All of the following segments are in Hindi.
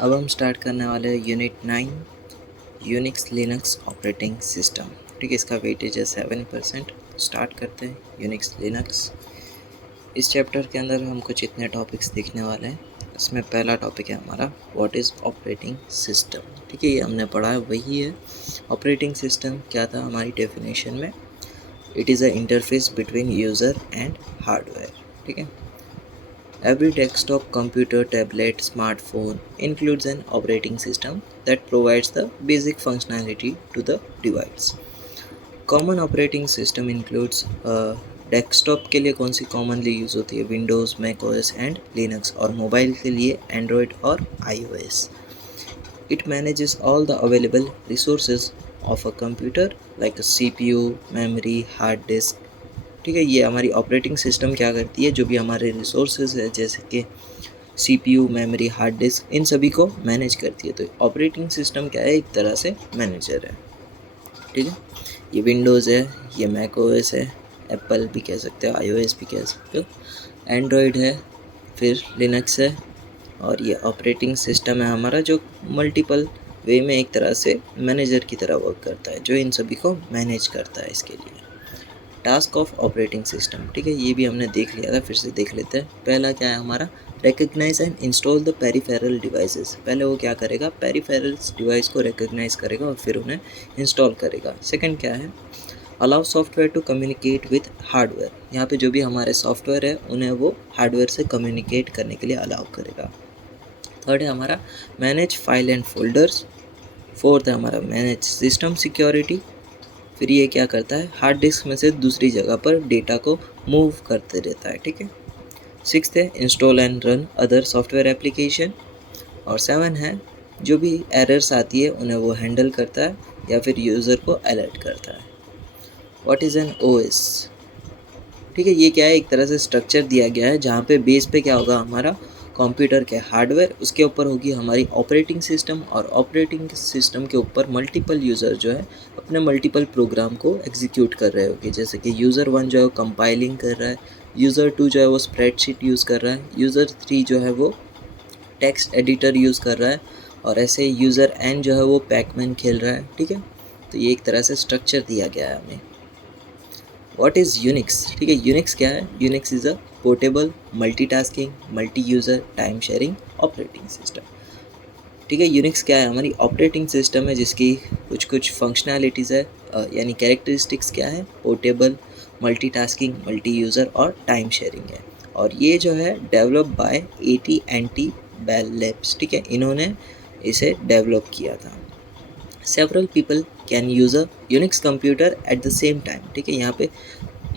अब हम स्टार्ट करने वाले हैं unit 9 Unix Linux operating system. ठीक है, इसका वेटेज है 7%। स्टार्ट करते हैं यूनिक्स लिनक्स। इस चैप्टर के अंदर हम कुछ इतने टॉपिक्स देखने वाले हैं। इसमें पहला टॉपिक है हमारा व्हाट इज़ ऑपरेटिंग सिस्टम। ठीक है, ये हमने पढ़ा है, वही है। ऑपरेटिंग सिस्टम क्या था हमारी डेफिनेशन में? It is a interface between user and hardware. ठीक है, every desktop, computer, tablet, smartphone includes an operating system that provides the basic functionality to the device. Common operating system includes desktop के लिए कौन सी कॉमनली यूज़ होती है? Windows, Mac OS and Linux. और मोबाइल के लिए एंड्रॉयड और iOS. It manages all the available resources of a computer like a CPU, memory, hard disk। ठीक है, ये हमारी ऑपरेटिंग सिस्टम क्या करती है? जो भी हमारे रिसोर्सेज है जैसे कि CPU, मेमोरी, हार्ड डिस्क, इन सभी को मैनेज करती है। तो ऑपरेटिंग सिस्टम क्या है? एक तरह से मैनेजर है। ठीक है, ये विंडोज़ है, ये मैक ओएस है, एप्पल भी कह सकते हो, आईओएस भी कह सकते हो, एंड्रॉयड है, फिर लिनक्स है। और ये ऑपरेटिंग सिस्टम है हमारा जो मल्टीपल वे में एक तरह से मैनेजर की तरह वर्क करता है, जो इन सभी को मैनेज करता है। इसके लिए टास्क ऑफ ऑपरेटिंग सिस्टम, ठीक है, ये भी हमने देख लिया था, फिर से देख लेते हैं। पहला क्या है हमारा? Recognise and install the peripheral devices. पहले वो क्या करेगा? पेरिफेरल्स डिवाइस को रिकग्नाइज करेगा और फिर उन्हें इंस्टॉल करेगा। सेकंड क्या है? Allow software to communicate with hardware. यहाँ पे जो भी हमारे सॉफ्टवेयर है उन्हें वो हार्डवेयर से कम्युनिकेट करने के लिए अलाउ करेगा। थर्ड है हमारा manage file and folders. Fourth है हमारा मैनेज सिस्टम सिक्योरिटी। फिर ये क्या करता है? हार्ड डिस्क में से दूसरी जगह पर डेटा को मूव करते रहता है। ठीक है। सिक्स्थ है install and run other software application. और सेवन है जो भी एरर्स आती है उन्हें वो हैंडल करता है या फिर यूज़र को अलर्ट करता है। What is an OS? ठीक है, ये क्या है? एक तरह से स्ट्रक्चर दिया गया है जहाँ पे बेस पे क्या होगा हमारा? कंप्यूटर के हार्डवेयर, उसके ऊपर होगी हमारी ऑपरेटिंग सिस्टम, और ऑपरेटिंग सिस्टम के ऊपर मल्टीपल यूज़र जो है अपने मल्टीपल प्रोग्राम को एग्जीक्यूट कर रहे होगी। जैसे कि यूज़र 1 जो है वो कंपाइलिंग कर रहा है, यूज़र 2 जो है वो स्प्रेडशीट यूज़ कर रहा है, यूज़र 3 जो है वो टेक्स्ट एडिटर यूज़ कर रहा है, और ऐसे यूज़र n जो है वो पैकमैन खेल रहा है। ठीक है, तो ये एक तरह से स्ट्रक्चर दिया गया है हमें। What is Unix? ठीक है, यूनिक्स क्या है? Unix is a portable, multitasking, multi user, time sharing operating system. ठीक है, यूनिक्स क्या है? हमारी ऑपरेटिंग सिस्टम है जिसकी कुछ कुछ फंक्शनैलिटीज़ है, यानी कैरेक्टरिस्टिक्स क्या है? पोर्टेबल, मल्टीटास्किंग, मल्टी यूज़र और टाइम शेयरिंग है। और ये जो है develop by AT&T bell labs. ठीक है, इन्होंने इसे डेवलप किया था। Several people can use a Unix computer eight the same time. ठीक है, यहाँ पे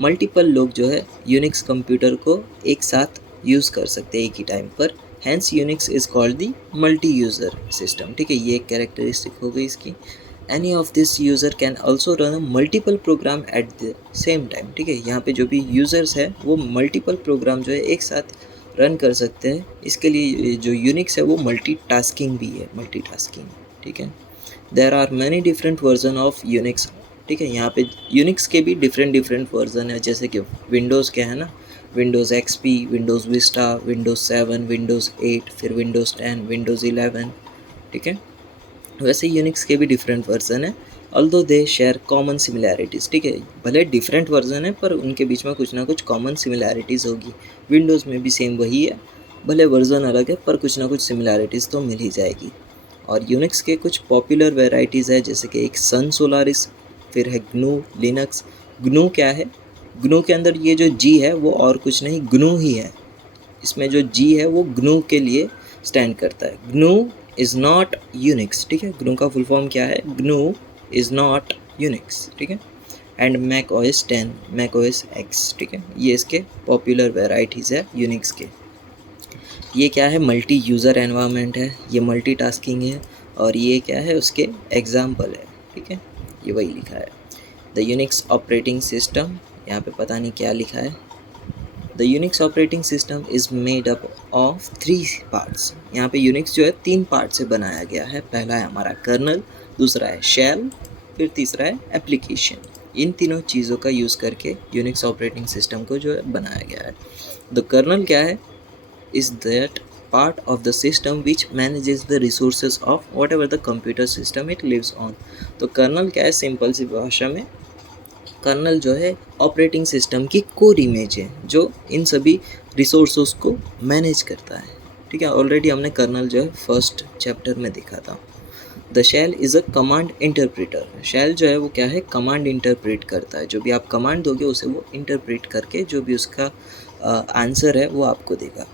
मल्टीपल लोग जो है यूनिक्स कंप्यूटर को एक साथ यूज़ कर सकते हैं एक ही टाइम पर। Hence Unix is called the multi user system. ठीक है, ये एक कैरेक्टरिस्टिक हो गई इसकी। Any of this user can also run multiple program at the same time. ठीक है, यहाँ पे जो भी यूज़र्स है वो मल्टीपल प्रोग्राम जो है एक साथ रन कर सकते हैं। इसके लिए जो यूनिक्स है वो मल्टीटास्किंग भी है, मल्टीटास्किंग। ठीक है, there are many different version of Unix. ठीक है, यहाँ पे यूनिक्स के भी डिफरेंट वर्जन है, जैसे कि विंडोज़ क्या है ना, Windows XP, Windows Vista, Windows 7, Windows 8, फिर विंडोज़ 10, विंडोज़ 11। ठीक है, वैसे यूनिक्स के भी डिफरेंट वर्जन है, although they share common similarities. ठीक है, भले डिफरेंट वर्जन है पर उनके बीच में कुछ ना कुछ कॉमन सिमिलैरिटीज़ होगी। विंडोज़ में भी सेम वही है, भले वर्जन अलग है पर कुछ ना कुछ सिमिलैरिटीज़ तो मिल ही जाएगी। और यूनिक्स के कुछ पॉपुलर वेराइटीज़ है, जैसे कि एक सन सोलारिस, फिर है ग्नू लिनक्स। ग्नू क्या है? ग्नू के अंदर ये जो जी है वो और कुछ नहीं, ग्नू ही है। इसमें जो जी है वो ग्नू के लिए स्टैंड करता है। GNU is not Unix. ठीक है, ग्नू का फुल फॉर्म क्या है? GNU is not Unix. ठीक है, and Mac OS 10, Mac OS X। ठीक है, ये इसके पॉपुलर वेराइटीज़ है यूनिक्स के। ये क्या है? मल्टी यूज़र एनवायरनमेंट है, ये मल्टीटास्किंग है, और ये क्या है? उसके एग्जाम्पल है। ठीक है, ये वही लिखा है। द यूनिक्स ऑपरेटिंग सिस्टम, यहाँ पे पता नहीं क्या लिखा है। The Unix operating system is made up of 3 parts. यहाँ पे यूनिक्स जो है 3 पार्ट से बनाया गया है। पहला है हमारा कर्नल, दूसरा है शेल, फिर तीसरा है एप्लीकेशन। इन तीनों चीज़ों का यूज़ करके यूनिक्स ऑपरेटिंग सिस्टम को जो है बनाया गया है। द कर्नल क्या है? Is that part of the system which manages the resources of whatever the computer system it lives on. तो कर्नल क्या है, सिंपल सी भाषा में कर्नल जो है ऑपरेटिंग सिस्टम की कोर इमेज है जो इन सभी रिसोर्सेस को मैनेज करता है। ठीक है, ऑलरेडी हमने कर्नल जो है फर्स्ट चैप्टर में देखा था। The shell is a command interpreter. Shell जो है वो क्या है, कमांड इंटरप्रेट करता है। जो भी आप कमांड दोगे उसे वो इंटरप्रेट करके जो भी उसका आंसर है वो आपको देगा।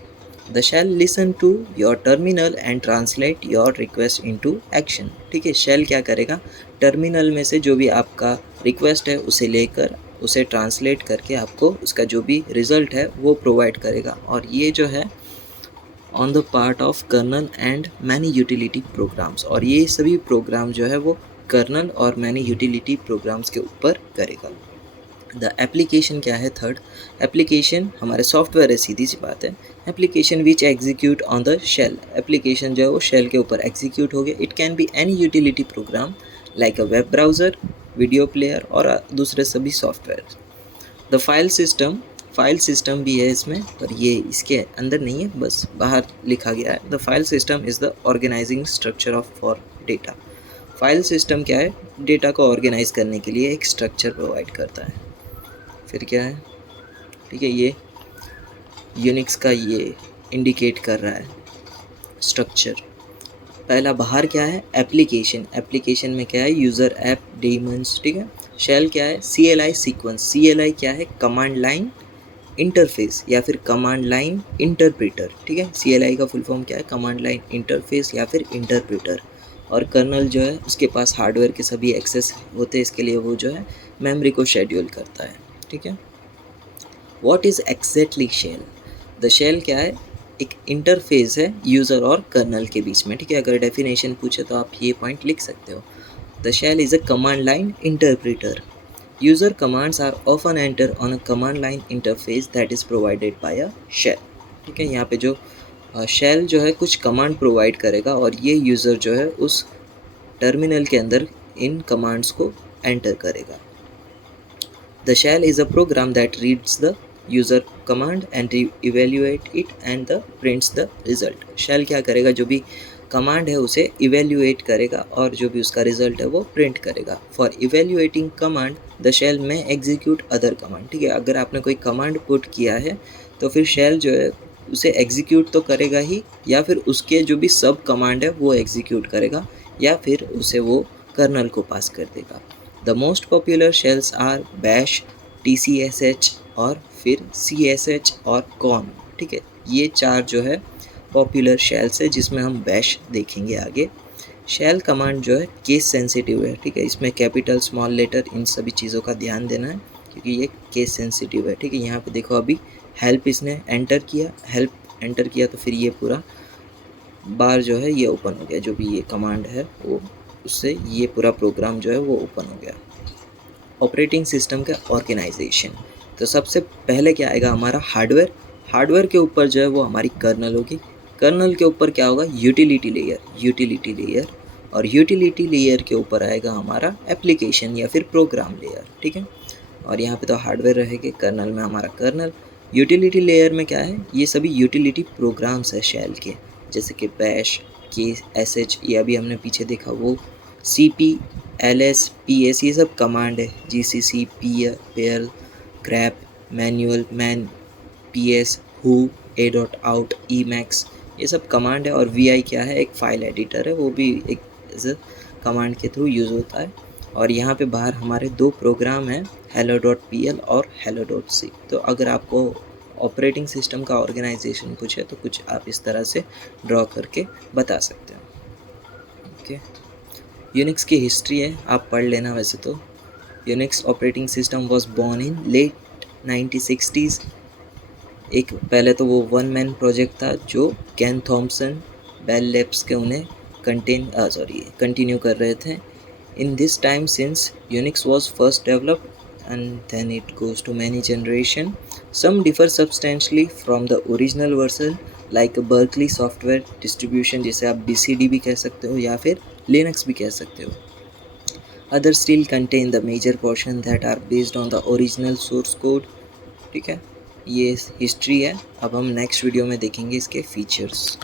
The shell listen to your terminal and translate your request into action. ठीक है, शेल क्या करेगा, टर्मिनल में से जो भी आपका रिक्वेस्ट है उसे लेकर उसे ट्रांसलेट करके आपको उसका जो भी रिज़ल्ट है वो प्रोवाइड करेगा। और ये जो है on the part of kernel and many utility programs, और ये सभी प्रोग्राम जो है वो कर्नल और मैनी यूटिलिटी प्रोग्राम्स के ऊपर करेगा। द एप्लीकेशन क्या है, थर्ड एप्लीकेशन हमारे सॉफ्टवेयर है, सीधी सी बात है। Application which execute on the shell, application जो है वो शेल के ऊपर एग्जीक्यूट हो गया। It can be any utility program like a web browser, video player और दूसरे सभी सॉफ्टवेयर। द फाइल सिस्टम भी है इसमें, पर ये इसके अंदर नहीं है, बस बाहर लिखा गया है। The file system is the organizing structure of for data. File system क्या है, डेटा को ऑर्गेनाइज करने के लिए एक स्ट्रक्चर प्रोवाइड करता है। फिर क्या है, ठीक है, ये यूनिक्स का ये इंडिकेट कर रहा है स्ट्रक्चर। पहला बाहर क्या है, एप्लीकेशन। एप्लीकेशन में क्या है, यूज़र ऐप डेमन्स। ठीक है, शेल क्या है, CLI सीक्वेंस। CLI क्या है, कमांड लाइन इंटरफेस या फिर कमांड लाइन इंटरप्रेटर। ठीक है, CLI का फुल फॉर्म क्या है, कमांड लाइन इंटरफेस या फिर इंटरप्रेटर। और कर्नल जो है उसके पास हार्डवेयर के सभी एक्सेस होते हैं, इसके लिए वो जो है मेमोरी को शेड्यूल करता है। ठीक है, what is exactly shell. The shell क्या है, एक इंटरफेस है यूज़र और कर्नल के बीच में। ठीक है, अगर डेफिनेशन पूछे तो आप ये पॉइंट लिख सकते हो। The shell is a command line interpreter. User commands are often entered on a command line interface that is provided by a shell। ठीक है, यहाँ पे जो शेल जो है कुछ कमांड प्रोवाइड करेगा और ये यूज़र जो है उस टर्मिनल के अंदर इन कमांड्स को एंटर करेगा। The shell is a program that reads the user command and evaluate it and the prints the result. Shell क्या करेगा, जो भी कमांड है उसे इवेल्युएट करेगा और जो भी उसका रिजल्ट है वो प्रिंट करेगा। For evaluating command the shell में एग्जीक्यूट अदर कमांड। ठीक है, अगर आपने कोई कमांड पुट किया है तो फिर शेल जो है उसे एग्जीक्यूट तो करेगा ही, या फिर उसके जो भी सब कमांड है वो एग्जीक्यूट करेगा, या फिर उसे वो कर्नल को पास कर देगा। The most popular shells are bash, TCSH और फिर CSH और कॉन। ठीक है, ये चार जो है पॉपुलर शेल्स है, जिसमें हम बैश देखेंगे आगे। शेल कमांड जो है केस सेंसिटिव है। ठीक है, इसमें कैपिटल स्मॉल लेटर इन सभी चीज़ों का ध्यान देना है क्योंकि ये केस सेंसिटिव है। ठीक है, यहाँ पे देखो अभी हेल्प इसने एंटर किया तो फिर ये पूरा बार जो है ये ओपन हो गया, जो भी ये कमांड है वो उससे ये पूरा प्रोग्राम जो है वो ओपन हो गया। ऑपरेटिंग सिस्टम का ऑर्गेनाइजेशन, तो सबसे पहले क्या आएगा हमारा हार्डवेयर के ऊपर जो है वो हमारी कर्नल होगी। कर्नल के ऊपर क्या होगा, यूटिलिटी लेयर और यूटिलिटी लेयर के ऊपर आएगा हमारा एप्लीकेशन या फिर प्रोग्राम लेयर। ठीक है, और यहाँ पे तो हार्डवेयर रहेगी, कर्नल में हमारा कर्नल। यूटिलिटी लेयर में क्या है, ये सभी यूटिलिटी प्रोग्राम्स है शेल के, जैसे कि बैश, KSH, ये अभी हमने पीछे देखा वो, CP, LS, PS, ये सब कमांड है। GCC, PL, grep, manual, man, PS, who, a.out, emacs, ये सब कमांड है। और VI क्या है, एक फाइल एडिटर है, वो भी एक कमांड के थ्रू यूज़ होता है। और यहाँ पे बाहर हमारे दो प्रोग्राम हैं, hello.pl और hello.c। तो अगर आपको ऑपरेटिंग सिस्टम का ऑर्गेनाइजेशन पूछे तो कुछ आप इस तरह से ड्रॉ करके बता सकते हो। ओके, यूनिक्स की हिस्ट्री है, आप पढ़ लेना। वैसे तो Unix operating system was born in late 1960s। एक पहले तो वो वन मैन प्रोजेक्ट था जो केन थॉम्सन बेल लैब्स के उन्हें कंटिन्यू कर रहे थे। In this time since Unix was first developed and then it goes to many generation. Some differ substantially from the original version like Berkeley software distribution, जिसे आप BCD भी कह सकते हो या फिर Linux भी कह सकते हो। Others still contain the major portion that are based on the original source code। ठीक है, ये हिस्ट्री है। अब हम नेक्स्ट वीडियो में देखेंगे इसके फीचर्स।